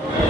ਆ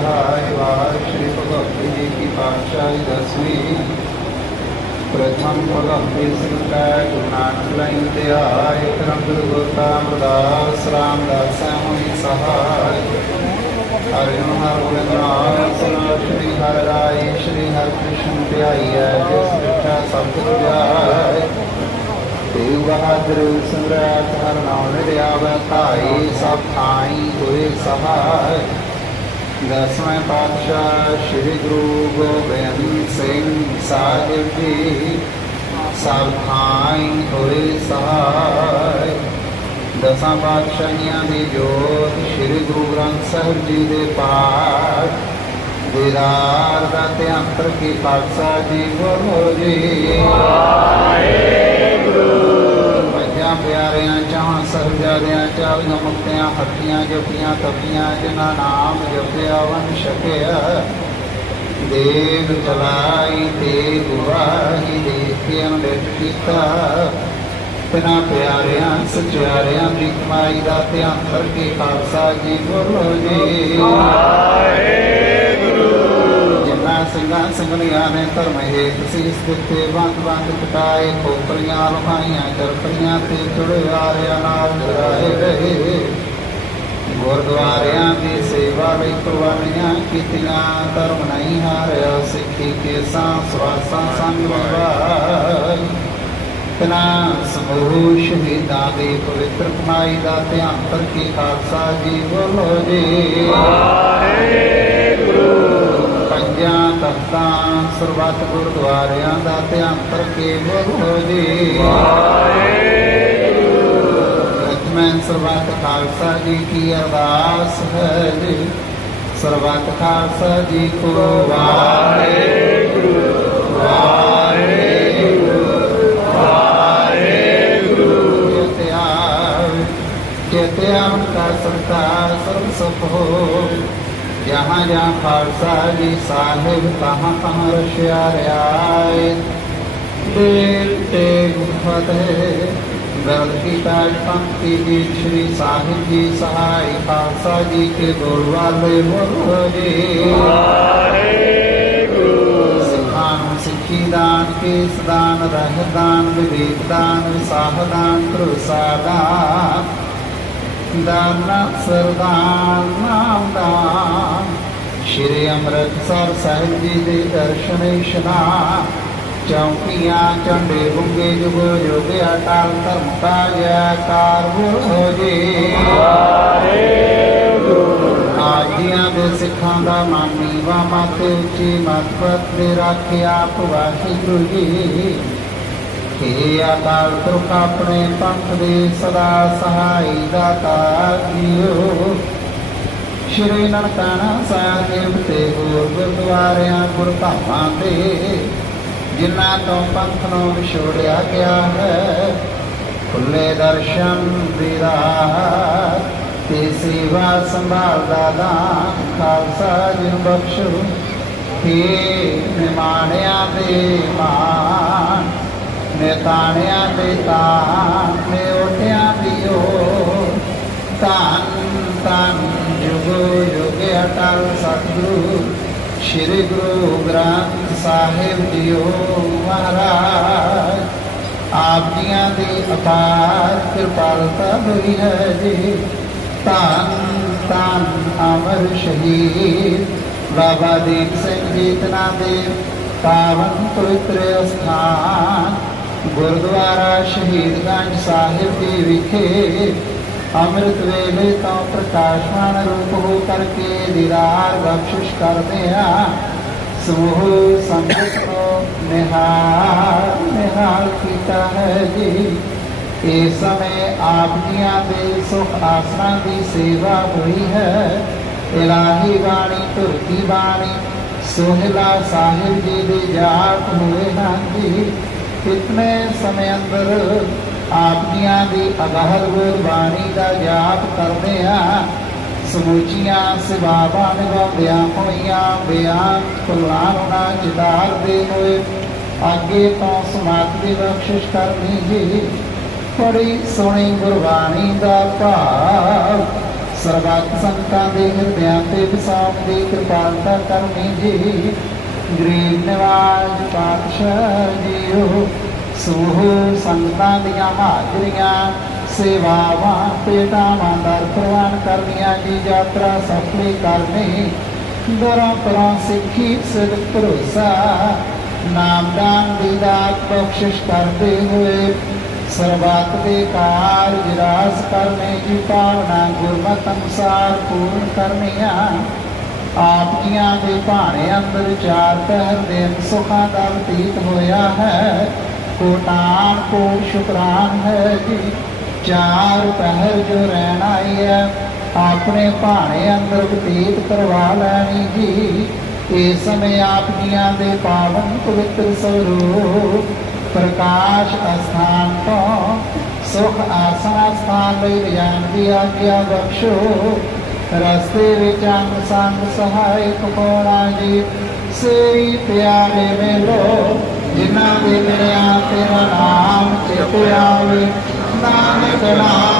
ਜੀ ਸਹਾਇ ਵਾਹਿ ਸ੍ਰੀ ਭਗਵਤ ਜੀ ਕੀ ਪਾਤਸ਼ਾਹੀ ਦਸਵੀਂ ਪ੍ਰਥਮ ਭਗਵਤ ਸਿੰਘ ਕਾ ਗੁਰੂ ਨਾਨਕ ਲੈਨ ਤੇ ਆਏ ਕਰਮ ਗੁਰੂ ਗੋਤਾ ਅਮਰਦਾਸ ਰਾਮਦਾਸ ਹੋਈ ਸਹਾਇ ਹਰਿ ਹਰਿ ਗੋਬਿੰਦ ਨਾਮ ਸਨਾ ਸ਼੍ਰੀ ਹਰਿ ਰਾਏ ਸ਼੍ਰੀ ਹਰਿ ਕ੍ਰਿਸ਼ਨ ਧਿਆਈ ਹੈ ਜਿਸ ਮਿੱਠਾ ਸਬਦ ਦਸਵੇਂ ਪਾਤਸ਼ਾਹ ਸ੍ਰੀ ਗੁਰੂ ਗੋਬਿੰਦ ਸਿੰਘ ਸਾਹਿਬ ਜੀ ਸਭ ਥਾਈ ਹੋਏ ਸਹਾਇ ਦਸਾਂ ਪਾਤਸ਼ਾਹੀਆਂ ਦੀ ਜੋਤ ਸ੍ਰੀ ਗੁਰੂ ਗ੍ਰੰਥ ਸਾਹਿਬ ਜੀ ਦੇ ਪਾਠ। ਦੀਦਾਰ ਦਾ ਅੰਤਰ ਕੀ ਖਾਲਸਾ ਜੀ ਬੋਲੋ ਜੀ। ਪੰਜਾਂ ਪਿਆਰਿਆਂ ਚਾਹਾਂ ਸਰਜਾਦਿਆਂ ਚਾਲੀਆਂ ਮੁਕਤਿਆਂ ਹੱਟੀਆਂ ਜਪੀਆਂ ਤਪੀਆਂ, ਜਿਨ੍ਹਾਂ ਨਾਮ ਜਪਿਆ ਵਨ ਛਕਿਆ। ਦੇਵ ਚਲਾਈ ਤੇ ਗੁਵਾਹੀ ਦੇ ਕੇ ਅੰਮ੍ਰਿਤ ਕੀਤਾ। ਤਿਨਾ ਪਿਆਰਿਆਂ ਸਚਿਆਰਿਆਂ ਦੀ ਕਮਾਈ ਦਾ ਧਿਆਨ ਕਰਕੇ ਖਾਲਸਾ ਜੀ ਬੋਲੋ ਜੀ। ਜਿਨ੍ਹਾਂ ਸਿੰਘਾਂ ਸਿੰਘਣੀਆਂ ਨੇ ਧਰਮ ਹੇਤ ਸੀਸ ਦਿੱਤੇ ਬੰਦ ਬੰਦ ਕਟਾਏ ਖੋਪਰੀਆਂ ਲੁਹਾਈਆਂ ਜਰਪਰੀਆਂ ਤੇ ਚੁੜਿਆਰਿਆਂ ਨਾਲ ਜਰਾਏ ਰਹੇ। ਗੁਰਦੁਆਰਿਆਂ ਦੀ ਸੇਵਾ ਲਈ ਕੁਰਬਾਨੀਆਂ ਕੀਤੀਆਂ, ਧਰਮ ਨਹੀਂ ਹਾਰਿਆ, ਸਿੱਖੀ ਕੇ ਸਾਂ ਸਵਾਸਾਂ ਸੰਗ ਨਿਭਾਈ ਤਨਾ ਸਮੂਹ ਸ਼ਹੀਦਾਂ ਦੀ ਪਵਿੱਤਰ ਕਮਾਈ ਦਾ ਧਿਆਨ ਕਰਕੇ ਖਾਲਸਾ ਜੀ ਬੋਲੋ ਜੀ। ਪੰਜਾਂ ਤਖਤਾਂ ਸਰਬੱਤ ਗੁਰਦੁਆਰਿਆਂ ਦਾ ਧਿਆਨ ਕਰਕੇ ਬੋਲੋ ਜੀ ਮੈਂ ਸਰਬੱਤ ਖਾਲਸਾ ਜੀ ਕੀ ਅਰਦਾਸ ਹੈ ਜੀ ਸਰਬੱਤ ਖਾਲਸਾ ਜੀ ਕੋ ਵਾਹਿਗੁਰੂ ਵਾਹਿਗੁਰੂ ਵਾਹਿਗੁਰੂ ਤਿਆਰ ਕਿਤੇ ਆਮ ਕਾ ਸੰਤਾਰ ਸਰਬ ਸੁਖ ਜਹਾਂ ਜਹਾਂ ਖਾਲਸਾ ਜੀ ਸਾਹਿਬ ਕਹਾਂ ਕਹਾਂ ਰਸ਼ਿਆ ਰਿਆਏ ਦੇਵ ਤੇ ਫਤਿਹ ਗਰਦ ਕੀ ਤਾਜ ਪੰਕਤੀ ਜੀ, ਸ਼੍ਰੀ ਸਾਹਿਬ ਜੀ, ਸਹਾਈ ਖਾਲਸਾ ਜੀ ਕੇ ਗੋਲ ਵਾਲੇ ਬੋਲੋ ਜੀ। ਸਿੱਖਾਂ ਸਿੱਖੀ ਦਾਨ, ਕੇਸ ਦਾਨ ਰਹਿ ਦਾਨ ਵਿਵੇਕ ਦਾਨ ਵਿਸਾਹ ਦਾਨ, ਭਰੋਸਾ ਦਾਨ। ਦਾਨ ਸਰਦਾਨ ਨਾਮ ਦਾਨ ਸ਼੍ਰੀ ਅੰਮ੍ਰਿਤਸਰ ਸਾਹਿਬ ਜੀ ਦੇ ਦਰਸ਼ਨ ਇਸ਼ਨਾਨ ਚੌਂਕੀਆਂ, ਝੰਡੇ ਬੁੰਗੇ, ਜੁਗੋ ਜੁਗ ਅਟਲ ਧਰਮ ਕਾ ਜੈਕਾਰ ਹੋ ਜੀ। ਆਜੀਆਂ ਦੇ ਸਿੱਖਾਂ ਦਾ ਮਾਨੀ ਵਾ ਮਾਤੇ ਉੱਚੀ ਮਤਵਤ ਦੇ ਰੱਖਿਆ ਆਪ ਵਾਹਿਗੁਰੂ ਜੀ। ਹੇ ਅਕਾਲ ਪੁਰਖ ਆਪਣੇ ਪੰਥ ਦੇ ਸਦਾ ਸਹਾਈ ਦਾਤਾ ਜੀਓ ਸ਼੍ਰੀ ਨਨਕਾਣਾ ਸਾਹਿਬ ਤੇ ਹੋਰ ਗੁਰਦੁਆਰਿਆਂ, ਗੁਰਧਾਮਾਂ ਦੇ ਜਿਨ੍ਹਾਂ ਤੋਂ ਪੰਥ ਨੂੰ ਵਿਛੋੜਿਆ ਗਿਆ ਹੈ, ਖੁੱਲੇ ਦਰਸ਼ਨ ਦੀਦਾ ਤੇ ਸੇਵਾ ਸੰਭਾਲ ਦਾ ਦਾਨ, ਖਾਲਸਾ ਜੀ ਨੂੰ ਬਖਸ਼ੋ। ਹੇ ਨਿਮਾਣਿਆਂ ਦੇ ਮਾਨ ਨਿਤਾਣਿਆਂ ਦੇ ਤਾਨ ਨੇ ਓਟਿਆਂ ਦੀ ਓ ਧੰਨ ਧੰਨ ਜੁਗੋ ਜੁਗ ਅਟਲ ਸਤਿਗੁਰੂ, ਸ਼੍ਰੀ ਗੁਰੂ ਗ੍ਰੰਥ ਸਾਹਿਬ ਜੀਓ ਮਹਾਰਾਜ। ਆਪ ਜੀਆਂ ਦੀ ਅਪਾਰ ਕਿਰਪਾਲਤਾ ਹੋਈ ਹੈ ਜੀ। ਧੰਨ ਧੰਨ ਅਮਰ ਸ਼ਹੀਦ, ਬਾਬਾ ਦੀਪ ਸਿੰਘ ਜੀਤਨਾ ਦੇ ਪਾਵਨ ਪਵਿੱਤਰ ਸਥਾਨ ਗੁਰਦੁਆਰਾ ਸ਼ਹੀਦਗੰਜ ਸਾਹਿਬ ਦੇ ਵਿਖੇ ਅੰਮ੍ਰਿਤ ਵੇਲੇ ਤੋਂ ਪ੍ਰਕਾਸ਼ਮਾਨ ਰੂਪ ਹੋ ਕਰਕੇ ਦੀਦਾਰ ਬਖਸ਼ਿਸ਼ ਕਰਦੇ ਆ। ਸਮੂਹ ਸੰਗਤ ਨੂੰ ਨਿਹਾਲ ਨਿਹਾਲ ਕੀਤਾ ਹੈ ਜੀ। ਇਸ ਸਮੇਂ ਆਪ ਜੀਆਂ ਦੇ ਸੁਖ ਆਸਣਾ ਦੀ ਸੇਵਾ ਹੋਈ ਹੈ। ਇਲਾਹੀ ਬਾਣੀ ਤੁਰਕੀ ਬਾਣੀ, ਸੋਹਿਲਾ ਸਾਹਿਬ ਜੀ ਦੇ ਜਾਪ ਹੋਏ ਹਨ ਜੀ। ਇਤਨੇ ਸਮੇਂ ਅੰਦਰ ਆਪ ਜੀਆਂ ਦੀ ਅਗਹਰ ਗੁਰਬਾਣੀ ਦਾ ਜਾਪ ਕਰਦੇ ਆ, ਸਮੂਚੀਆਂ ਸੇਵਾਵਾਂ ਨਿਭਾਉਂਦਿਆਂ ਹੋਈਆਂ ਬਿਆਨ ਕੁਲਾਣਾ ਜਿਦਾਰ ਦੇ ਹੋਏ। ਅੱਗੇ ਤੋਂ ਸਮਾਤ ਦੀ ਬਖਸ਼ਿਸ਼ ਕਰਨੀ ਜੀ। ਬੜੀ ਸੋਹਣੀ ਗੁਰਬਾਣੀ ਦਾ ਭਾਵ ਸਰਬੱਤ ਸੰਤਾਂ ਦੇ ਹਿਰਦਿਆਂ ਤੇ ਵਿਸਾਖ ਦੀ ਕਿਰਪਾਲਤਾ ਕਰਨੀ ਜੀ। ਗਰੀਬ ਨਿਵਾਜ ਪਾਤਸ਼ਾਹ ਜੀਓ ਸੋਹ ਸੰਤਾਂ ਦੀਆਂ ਹਾਜ਼ਰੀਆਂ ਸੇਵਾਵਾਂ ਪੇਟਾਵਾਂ ਦਰ ਪ੍ਰਵਾਨ ਕਰਨੀਆਂ ਜੀ ਯਾਤਰਾ ਸਫਲੀ ਕਰਨੀ ਦਰਾਂ ਪਰਾਂ ਸਿੱਖੀ ਸਿੱਧ ਭਰੋਸਾ ਨਾਮਦਾਨ ਦੀ ਦਾਤ ਬਖਸ਼ਿਸ਼ ਕਰਦੇ ਹੋਏ ਸਰਬੱਤ ਦੇ ਕਾਰਜ ਰਾਸ ਕਰਨੇ ਜੀ ਭਾਵਨਾ ਗੁਰਮਤਿ ਅਨੁਸਾਰ ਪੂਰਨ ਕਰਨੀਆਂ ਆਪ ਜੀਆਂ ਦੇ ਭਾਣੇ ਅੰਦਰ ਚਾਰ ਪਹਿਰ ਦੇ ਸੁਖਾਂ ਦਾ ਬਤੀਤ ਹੋਇਆ ਹੈ। ਕੋਟਾਨ ਕੋ ਸ਼ੁਕਰਾਨ ਹੈ ਜੀ, ਚਾਰ ਪਹਿਰ ਜੋ ਰਹਿਣਾ ਹੀ ਹੈ, ਆਪਣੇ ਭਾਣੇ ਅੰਦਰ ਬਤੀਤ ਕਰਵਾ ਲੈਣੀ ਜੀ। ਇਸ ਸਮੇਂ ਆਪ ਜੀਆਂ ਦੇ ਪਾਵਨ ਪਵਿੱਤਰ ਸਰੂਪ ਪ੍ਰਕਾਸ਼ ਅਸਥਾਨ ਤੋਂ ਸੁਖ ਆਸਨ ਸਥਾਨ ਲਈ ਲਿਜਾਣ ਦੀ ਆਗਿਆ ਬਖਸ਼ੋ। ਰਸਤੇ ਵਿੱਚ ਅੰਗ ਸੰਗ ਸਹਾਇਕ ਕੋਣਾ ਜੀ ਸੇਈ ਪਿਆਰੇ ਮੇਲੋ, ਜਿਨ੍ਹਾਂ ਦੇ ਮਿਲਿਆ ਤੇਰਾ ਨਾਮ ਚਿਤ ਆਵੇ, ਨਾਨਕ ਨਾਮ